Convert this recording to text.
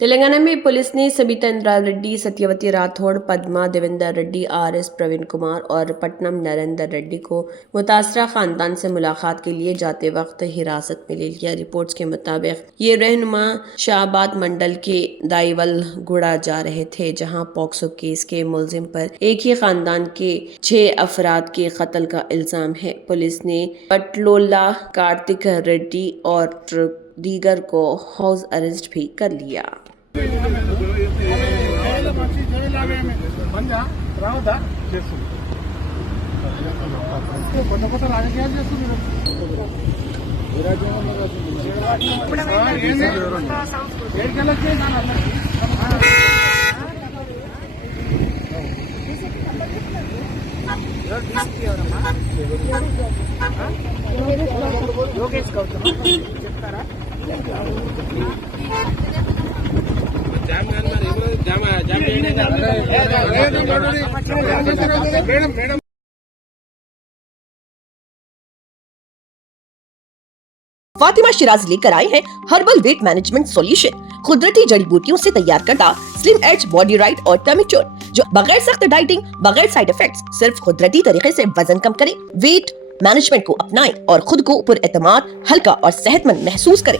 तेलंगाना में पुलिस ने सबिता इंद्रा रेड्डी, सत्यवती राठौड़, पद्मा देवेंद्र रेड्डी, आर.एस. प्रवीण कुमार और पट्टनम नरेंद्र रेड्डी को मुतासरा खानदान से मुलाकात के लिए जाते वक्त हिरासत में ले लिया। रिपोर्ट्स के मुताबिक ये रहनुमा शाहबाद मंडल के दाईवलगुड़ा जा रहे थे, जहां पॉक्सो केस के मुलजिम पर एक ही खानदान के 6 अफराद के कत्ल का इल्जाम है। पुलिस ने पटलोला, कार्तिक रेड्डी और दीगर को हाउस अरेस्ट भी कर लिया। फातिमा शिराज लेकर आए हैं हर्बल वेट मैनेजमेंट सॉल्यूशन। कुदरती जड़ी बूटियों से तैयार करता स्लिम एज बॉडी राइट और टर्मिक क्योर, जो बगैर सख्त डाइटिंग, बगैर साइड इफेक्ट्स, सिर्फ कुदरती तरीके से वजन कम करे। वेट मैनेजमेंट को अपनाएं और खुद को पुरएतमाद, हल्का और सेहतमंद महसूस करें।